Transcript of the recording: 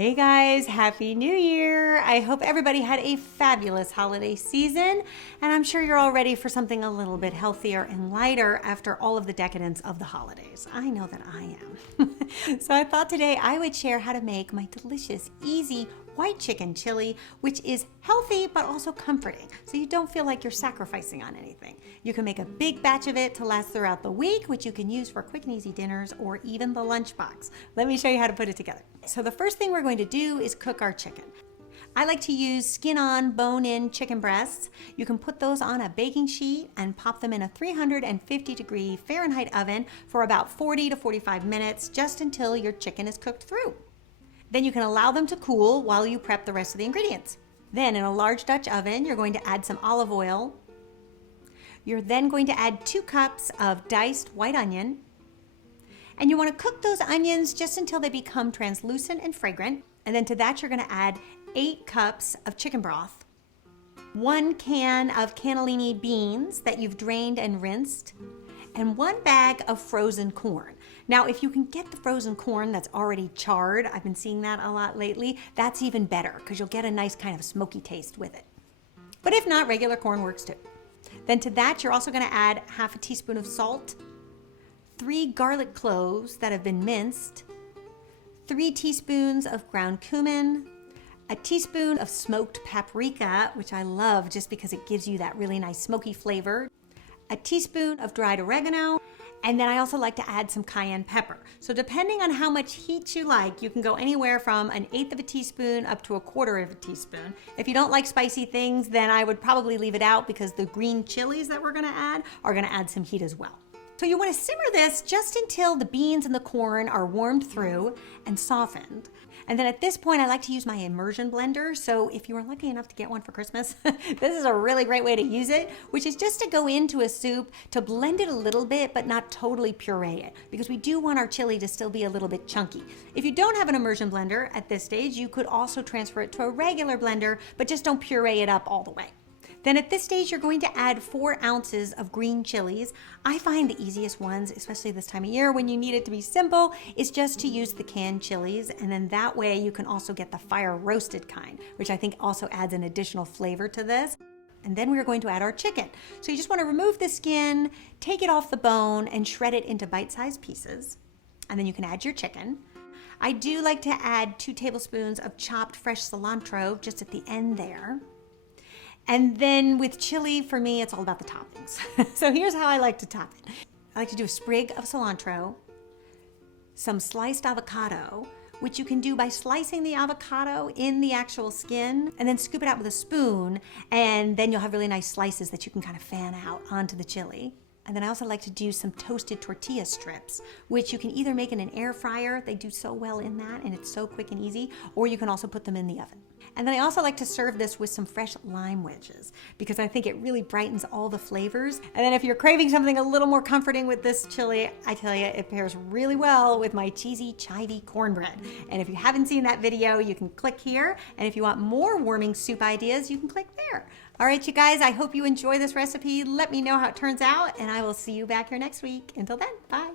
Hey guys, Happy New Year! I hope everybody had a fabulous holiday season, and I'm sure you're all ready for something a little bit healthier and lighter after all of the decadence of the holidays. I know that I am. So I thought today I would share how to make my delicious, easy white chicken chili, which is healthy but also comforting, so you don't feel like you're sacrificing on anything. You can make a big batch of it to last throughout the week, which you can use for quick and easy dinners or even the lunchbox. Let me show you how to put it together. So the first thing we're going to do is cook our chicken. I like to use skin-on, bone-in chicken breasts. You can put those on a baking sheet and pop them in a 350-degree Fahrenheit oven for about 40 to 45 minutes, just until your chicken is cooked through. Then you can allow them to cool while you prep the rest of the ingredients. Then in a large Dutch oven, you're going to add some olive oil. You're then going to add 2 cups of diced white onion. And you want to cook those onions just until they become translucent and fragrant. And then to that, you're going to add 8 cups of chicken broth, 1 can of cannellini beans that you've drained and rinsed, and 1 bag of frozen corn. Now, if you can get the frozen corn that's already charred, I've been seeing that a lot lately, that's even better because you'll get a nice kind of smoky taste with it. But if not, regular corn works too. Then to that, you're also going to add half a teaspoon of salt, 3 garlic cloves that have been minced, 3 teaspoons of ground cumin, a teaspoon of smoked paprika, which I love just because it gives you that really nice smoky flavor, a teaspoon of dried oregano, and then I also like to add some cayenne pepper. So depending on how much heat you like, you can go anywhere from 1/8 of a teaspoon up to 1/4 of a teaspoon. If you don't like spicy things, then I would probably leave it out because the green chilies that we're gonna add are gonna add some heat as well. So you want to simmer this just until the beans and the corn are warmed through and softened. And then at this point, I like to use my immersion blender. So if you were lucky enough to get one for Christmas, this is a really great way to use it, which is just to go into a soup to blend it a little bit, but not totally puree it, because we do want our chili to still be a little bit chunky. If you don't have an immersion blender at this stage, you could also transfer it to a regular blender, but just don't puree it up all the way. Then at this stage, you're going to add 4 ounces of green chilies. I find the easiest ones, especially this time of year when you need it to be simple, is just to use the canned chilies. And then that way you can also get the fire roasted kind, which I think also adds an additional flavor to this. And then we're going to add our chicken. So you just want to remove the skin, take it off the bone, and shred it into bite-sized pieces. And then you can add your chicken. I do like to add 2 tablespoons of chopped fresh cilantro just at the end there. And then with chili, for me, it's all about the toppings. So here's how I like to top it. I like to do a sprig of cilantro, some sliced avocado, which you can do by slicing the avocado in the actual skin and then scoop it out with a spoon, and then you'll have really nice slices that you can kind of fan out onto the chili. And then I also like to do some toasted tortilla strips, which you can either make in an air fryer, they do so well in that and it's so quick and easy, or you can also put them in the oven. And then I also like to serve this with some fresh lime wedges because I think it really brightens all the flavors. And then if you're craving something a little more comforting with this chili, I tell you, it pairs really well with my cheesy chivy cornbread. And if you haven't seen that video, you can click here. And if you want more warming soup ideas, you can click there. All right, you guys, I hope you enjoy this recipe. Let me know how it turns out, and I will see you back here next week. Until then, bye.